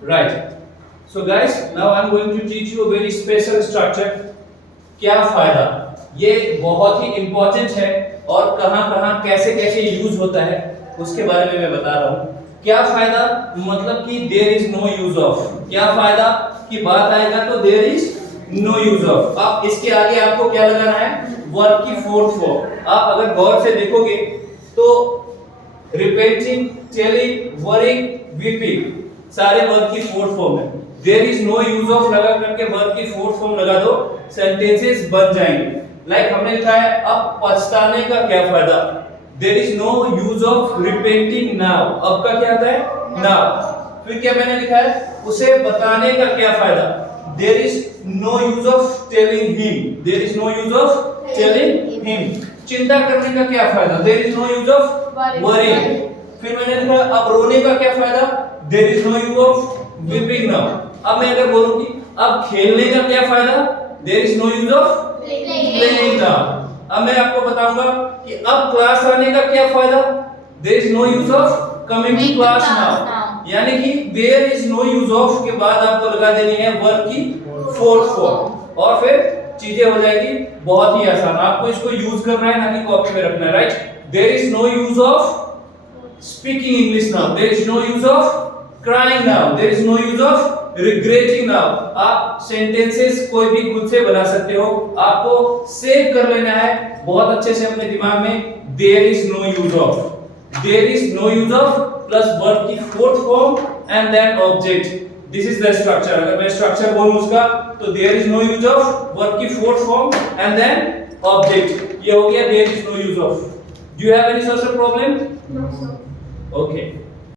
Right. So guys, now I'm going to teach you a very special structure. क्या फायदा, ये बहुत ही important है और कहां कहां कैसे कैसे यूज होता है उसके बारे में मैं बता रहा हूं। क्या फायदा मतलब कि there is no use of, क्या फायदा की बात आएगा तो there is no use of. अब इसके आगे आपको क्या लगाना है, वर्ब की फोर्थ फॉर्म। आप अगर गौर से देखोगे तो रिपेंटिंग, टेलिंग, वरिंग, वीपिंग सारे वर्ब की फोर्थ फॉर्म है। There is no use of लगा करके वर्ब की फोर्थ फॉर्म लगा दो, सेंटेंसेस बन जाएंगे। लाइक हमने लिखा है अब पछताने का क्या फायदा, there is no use of repenting now, अब का क्या आता है नाउ। फिर क्या मैंने लिखा है, उसे बताने का क्या फायदा, there is no use of telling him, there is no use of telling him. चिंता करने का क्या फायदा, there is no use of worrying. फिर मैंने लिखा अब रोने का क्या फायदा, there is no use of weeping now. अब मैं अगर बोलूं कि अब खेलने का क्या फायदा, there is no use of playing now. अब मैं आपको बताऊंगा कि अब क्लास आने का क्या फायदा, there is no use of coming to class now. यानी कि there is no use of के बाद आपको लगा देनी है वर्ब की फोर्थ फॉर्म और फिर चीजें हो जाएगी बहुत ही आसान। आपको इसको यूज करना है ना कि कॉपी में रखना है, right. There is no use of speaking English now, there is no use of crying now, there is no use of regretting now। आप सेंटेंसेस कोई भी खुद से बना सकते हो, आपको सेव कर लेना है बहुत अच्छे से अपने दिमाग में। there is no use of, there is no use of plus verb की fourth form and then object, this is the structure. अगर मैं स्ट्रक्चर बोलूं उसका तो there is no use of verb की fourth form and then object, ये हो गया there is no use of। do you have any social problem? No sir. Okay.